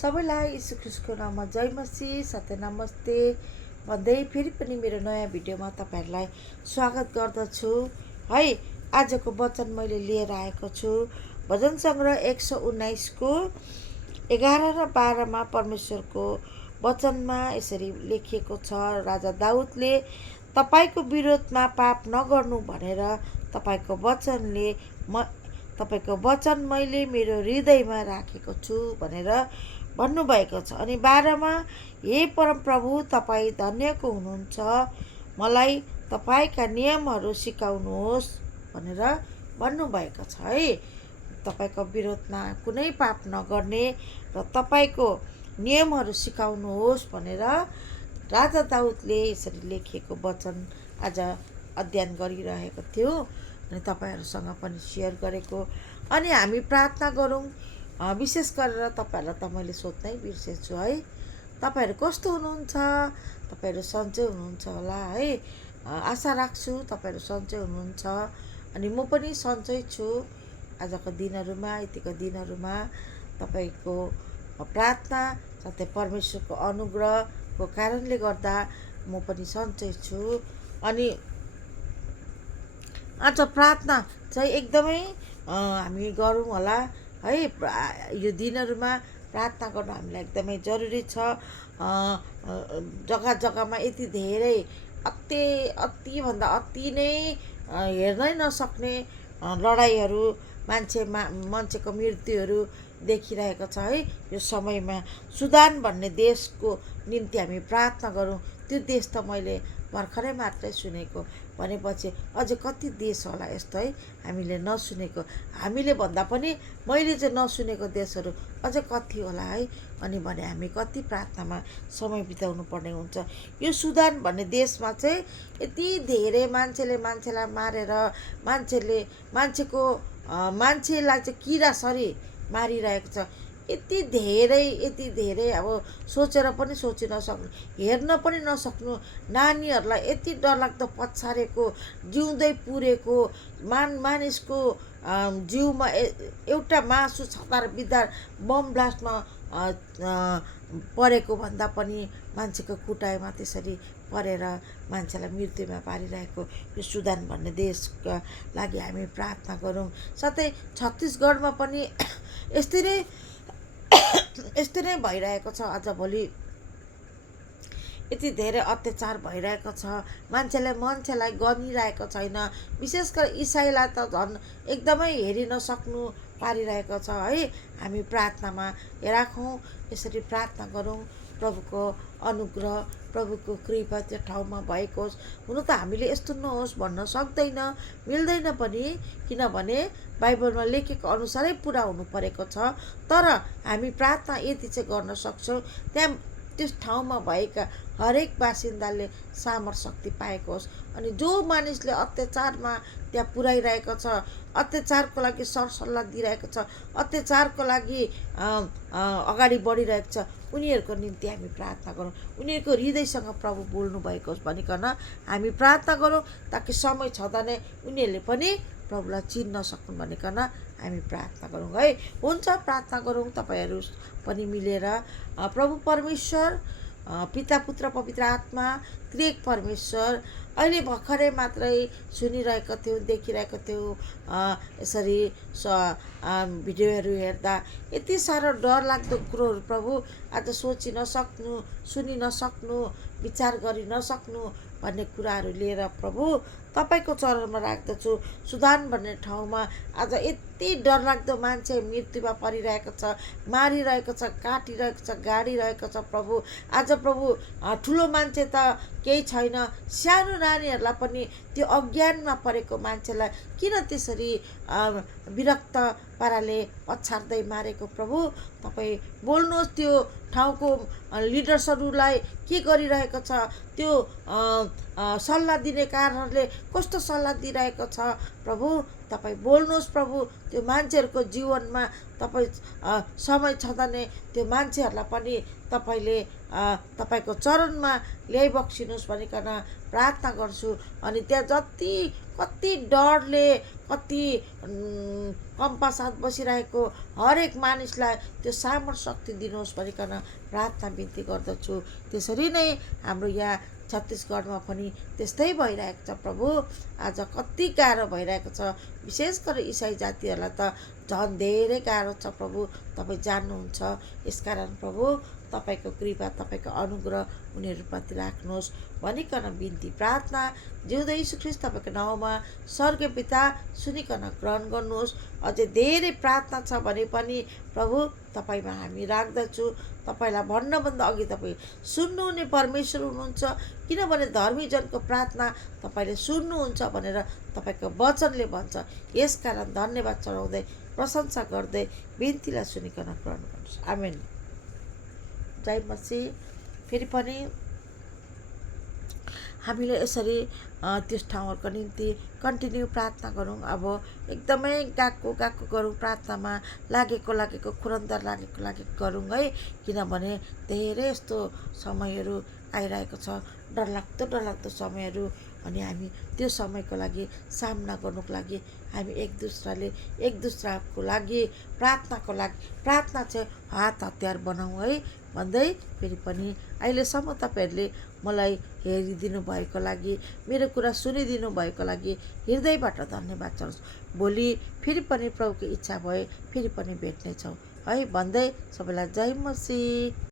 सबैलाई यीशु ख्रीष्टको नाममा जय मसीह साथै नमस्ते भन्दै फेरि पनि मेरो नयाँ भिडियोमा तपाईँहरूलाई स्वागत गर्दछु है। आजको वचन मैले लिएर आएको छु भजन सङ्ग्रह 119 को 11 र 12 मा परमेश्वरको वचनमा यसरी लेखिएको छ। राजा दाउदले तपाईँको विरोधमा पाप नगर्नु भनेर तपाईँको वचन मैले मेरो हृदयमा राखेको छु भनेर भन्नुभएको छ। अनि 12 मा हे परमप्रभु तपाईँ धन्यको हुनुहुन्छ, मलाई तपाईँका नियमहरू सिकाउनुहोस् भनेर भन्नुभएको छ है। तपाईँको विरोधमा कुनै पाप नगर्ने र तपाईँको नियमहरू सिकाउनुहोस् भनेर राजा दाउदले यसरी लेखिएको वचन आज अध्ययन गरिरहेको थियौँ अनि तपाईँहरूसँग पनि सेयर गरेको। अनि हामी प्रार्थना गरौँ। विशेष गरेर तपाईँहरूलाई त मैले सोध्नै बिर्सेछु है, तपाईँहरू कस्तो हुनुहुन्छ? तपाईँहरू सन्चै हुनुहुन्छ होला है। आशा राख्छु तपाईँहरू सन्चै हुनुहुन्छ अनि म पनि सन्चै छु। आजको दिनहरूमा यतिको दिनहरूमा तपाईँको प्रार्थना साथै परमेश्वरको अनुग्रहको कारणले गर्दा म पनि सन्चै छु। अनि आज प्रार्थना चाहिँ एकदमै हामी गरौँ होला है। यो दिनहरूमा प्रार्थना गर्नु हामीलाई एकदमै जरुरी छ। जग्गा जग्गामा यति धेरै अतिभन्दा अति नै हेर्नै नसक्ने लडाइँहरू, मान्छेको मृत्युहरू देखिरहेको छ है। यो समयमा सुदान भन्ने देशको निम्ति हामी प्रार्थना गरौँ। त्यो देश त मैले भर्खरै मात्रै सुनेको, भनेपछि अझै कति देश होला यस्तो है हामीले नसुनेको। हामीले भन्दा पनि मैले चाहिँ नसुनेको देशहरू अझै कति होला है। अनि भने हामी कति प्रार्थनामा समय बिताउनु पर्ने हुन्छ। यो सुदान भन्ने देशमा चाहिँ यति धेरै मान्छेलाई मारेर मान्छेलाई चाहिँ किरासरी मारिरहेको छ। यति धेरै अब सोचेर पनि सोच्न नसक्नु, हेर्न पनि नसक्नु। नानीहरूलाई यति डरलाग्दो पछारेको, जिउँदै पुरेको, मानिसको जिउमा एउटा मासु छतार बिदार बम ब्लास्टमा परेको भन्दा पनि मान्छेको कुटाइमा त्यसरी परेर मान्छेलाई मृत्युमा पारिरहेको यो सुदान भन्ने देशका लागि हामी प्रार्थना गरौँ। साथै छत्तिसगढमा पनि यस्तै नै भइरहेको छ। आजभोलि यति धेरै अत्याचार भइरहेको छ। मान्छेलाई गनिरहेको छैन। विशेष गरी इसाईलाई त झन् एकदमै हेरिन सक्नु पारिरहेको छ है। हामी प्रार्थनामा राखौँ, यसरी प्रार्थना गरौँ। प्रभुको अनुग्रह, प्रभुको कृपा त्यो ठाउँमा भएको होस्। हुन त हामीले यस्तो नहोस् भन्न सक्दैन, मिल्दैन पनि, किनभने बाइबलमा लेखेको अनुसारै पुरा हुनु परेको छ। तर हामी प्रार्थना यति चाहिँ गर्न सक्छौँ, त्यस ठाउँमा भएका हरेक बासिन्दाले सामर्थ शक्ति पाएको होस्। अनि जो मानिसले अत्याचारमा त्यहाँ पुर्याइरहेको छ, अत्याचारको लागि सरसल्लाह दिइरहेको छ, अत्याचारको लागि अगाडि बढिरहेको छ, उनीहरूको निम्ति हामी प्रार्थना गरौँ। उनीहरूको हृदयसँग प्रभु बोल्नु भएको होस् भनिकन हामी प्रार्थना गरौँ, ताकि समय छँदा नै उनीहरूले पनि प्रभुलाई चिन्न सकुन् भनिकन हामी प्रार्थना गरौँ है। हुन्छ, प्रार्थना गरौँ तपाईँहरू पनि मिलेर। प्रभु परमेश्वर, पिता पुत्र पवित्र आत्मा त्रिएक परमेश्वर, अहिले भर्खरै मात्रै सुनिरहेको थियौँ, देखिरहेको थियौँ यसरी भिडियोहरू हेर्दा यति साह्रो डरलाग्दो कुरोहरू प्रभु आज सोचि नसक्नु, सुनि नसक्नु, विचार गरि नसक्नु भन्ने कुराहरू लिएर प्रभु तपाईँको चरणमा राख्दछु। सुदान भन्ने ठाउँमा आज यति डरलाग्दो मान्छे मृत्युमा परिरहेको छ, मारिरहेको छ, काटिरहेको छ, गाडिरहेको छ। प्रभु आज प्रभु ठुलो मान्छे त केही छैन, सानो नानीहरूलाई पनि त्यो अज्ञानमा परेको मान्छेलाई किन त्यसरी विरक्त पाराले पछार्दै मारेको प्रभु तपाईँ बोल्नुहोस्। त्यो ठाउँको लिडर्सहरूलाई के गरिरहेको छ, त्यो सल्लाह दिने कारहरूले कस्तो सल्लाह दिइरहेको छ प्रभु तपाईँ बोल्नुहोस् प्रभु। त्यो मान्छेहरूको जीवनमा तपाईँ समय छँदा नै त्यो मान्छेहरूलाई पनि तपाईँले तपाईँको चरणमा ल्याइबक्सिनुहोस् भनिकन प्रार्थना गर्छु। अनि त्यहाँ कति डरले कति कम्पासाथ बसिरहेको हरेक मानिसलाई त्यो सामर्थ्य शक्ति दिनुहोस् भनिकन प्रार्थना बिन्ती गर्दछु। त्यसरी नै हाम्रो यहाँ छत्तिसगढमा पनि त्यस्तै भइरहेको छ प्रभु। आज कति गाह्रो भइरहेको छ, विशेष गरी इसाई जातिहरूलाई त झन् धेरै गाह्रो छ प्रभु। तपाईँ जान्नुहुन्छ। यसकारण प्रभु तपाईँको कृपा, तपाईँको अनुग्रह उनीहरूप्रति राख्नुहोस् भनिकन बिन्ती प्रार्थना जिउँदो यीशु ख्रीष्ट तपाईँको नाउँमा स्वर्गीय पिता सुनिकन ग्रहण गर्नुहोस्। अझै धेरै प्रार्थना छ भने पनि प्रभु तपाईँमा हामी राख्दछु। तपाईँलाई भन्नभन्दा अघि तपाईँ सुन्नुहुने परमेश्वर हुनुहुन्छ, किनभने धर्मीजनको प्रार्थना तपाईँले सुन्नुहुन्छ भनेर तपाईँको वचनले भन्छ। यसकारण धन्यवाद चढाउँदै प्रशंसा गर्दै बिन्तीलाई सुनिकन ग्रहण गर्नुहोस्। आमेन। जय मसीह। फेरि पनि हामीले यसरी त्यस ठाउँहरूको निम्ति कन्टिन्यू प्रार्थना गरौँ। अब एकदमै गएको गरौँ, प्रार्थनामा लागेको खुरन्दर लागेको गरौँ है। किनभने धेरै यस्तो समयहरू आइरहेको छ, डरलाग्दो समयहरू। अनि हामी त्यो समयको लागि सामना गर्नुको लागि हामी एक दुसराको लागि प्रार्थना चाहिँ हात हतियार बनाऊँ है भन्दै फेरि पनि अहिलेसम्म तपाईँहरूले मलाई हेरिदिनु भएको लागि, मेरो कुरा सुनिदिनु भएको लागि हृदयबाट धन्यवाद चढाउँछु। भोलि फेरि पनि प्रभुको इच्छा भए फेरि पनि भेट्नेछौँ है भन्दै सबैलाई जय मसीह।